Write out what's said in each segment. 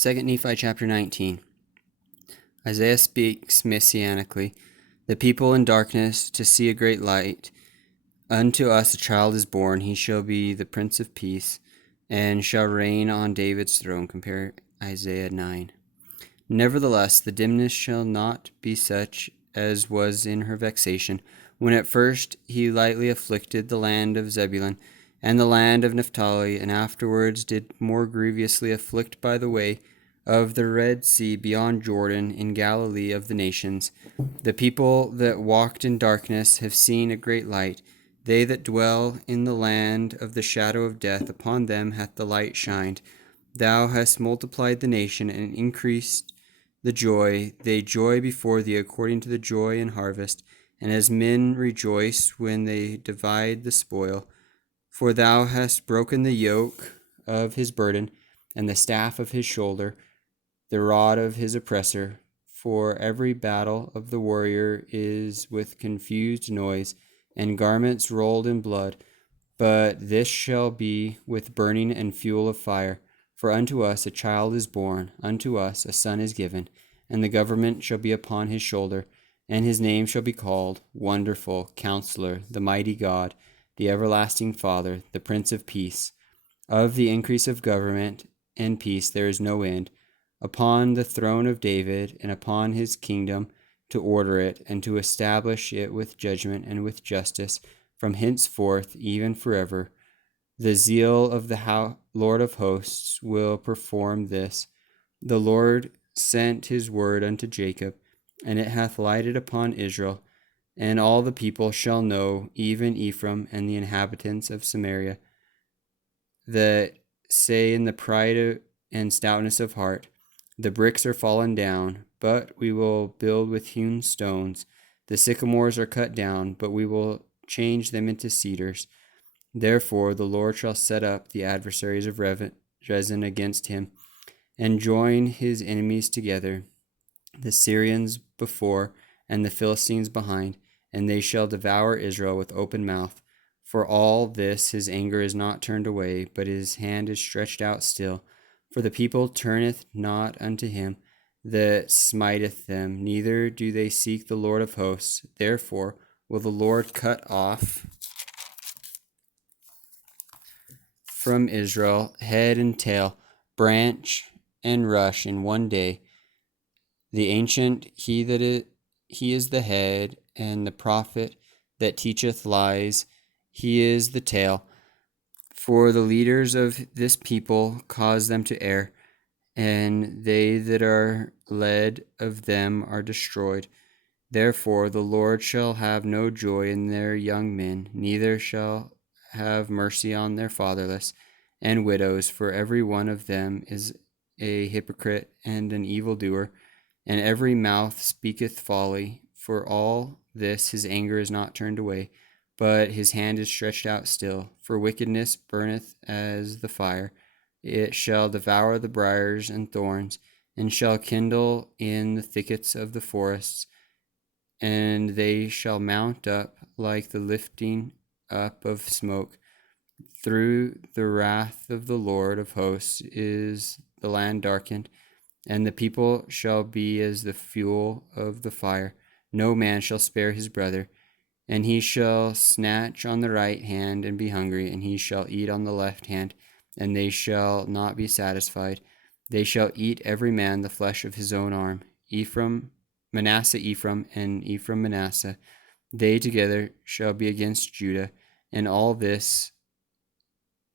2 Nephi chapter 19. Isaiah speaks messianically. The people in darkness to see a great light. Unto us a child is born, he shall be the Prince of Peace, and shall reign on David's throne. Compare Isaiah 9. Nevertheless, the dimness shall not be such as was in her vexation, when at first he lightly afflicted the land of Zebulun and the land of Naphtali, and afterwards did more grievously afflict by the way of the Red Sea beyond Jordan in Galilee of the nations. The people that walked in darkness have seen a great light. They that dwell in the land of the shadow of death, upon them hath the light shined. Thou hast multiplied the nation and increased the joy. They joy before thee according to the joy in harvest, and as men rejoice when they divide the spoil. For thou hast broken the yoke of his burden, and the staff of his shoulder, the rod of his oppressor. For every battle of the warrior is with confused noise, and garments rolled in blood. But this shall be with burning and fuel of fire. For unto us a child is born, unto us a son is given, and the government shall be upon his shoulder, and his name shall be called Wonderful, Counselor, the Mighty God, the Everlasting Father, the Prince of Peace. Of the increase of government and peace there is no end, upon the throne of David and upon his kingdom, to order it and to establish it with judgment and with justice from henceforth even forever. The zeal of the Lord of hosts will perform this. The Lord sent his word unto Jacob, and it hath lighted upon Israel. And all the people shall know, even Ephraim and the inhabitants of Samaria, that say in the pride and stoutness of heart, the bricks are fallen down, but we will build with hewn stones. The sycamores are cut down, but we will change them into cedars. Therefore the Lord shall set up the adversaries of Rezin against him, and join his enemies together, the Syrians before, and the Philistines behind, and they shall devour Israel with open mouth. For all this his anger is not turned away, but his hand is stretched out still. For the people turneth not unto him that smiteth them, neither do they seek the Lord of hosts. Therefore will the Lord cut off from Israel head and tail, branch and rush in one day. The ancient, he is the head, and the prophet that teacheth lies, he is the tail. For the leaders of this people cause them to err, and they that are led of them are destroyed. Therefore the Lord shall have no joy in their young men, neither shall have mercy on their fatherless and widows, for every one of them is a hypocrite and an evildoer, and every mouth speaketh folly. For all this his anger is not turned away, but his hand is stretched out still. For wickedness burneth as the fire, it shall devour the briars and thorns, and shall kindle in the thickets of the forests, and they shall mount up like the lifting up of smoke. Through the wrath of the Lord of hosts is the land darkened, and the people shall be as the fuel of the fire. No man shall spare his brother, and he shall snatch on the right hand and be hungry, and he shall eat on the left hand, and they shall not be satisfied. They shall eat every man the flesh of his own arm. Manasseh Ephraim, and Ephraim Manasseh, they together shall be against Judah, and all this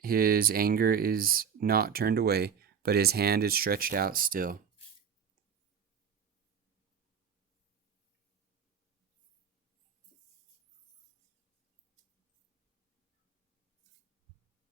his anger is not turned away, but his hand is stretched out still.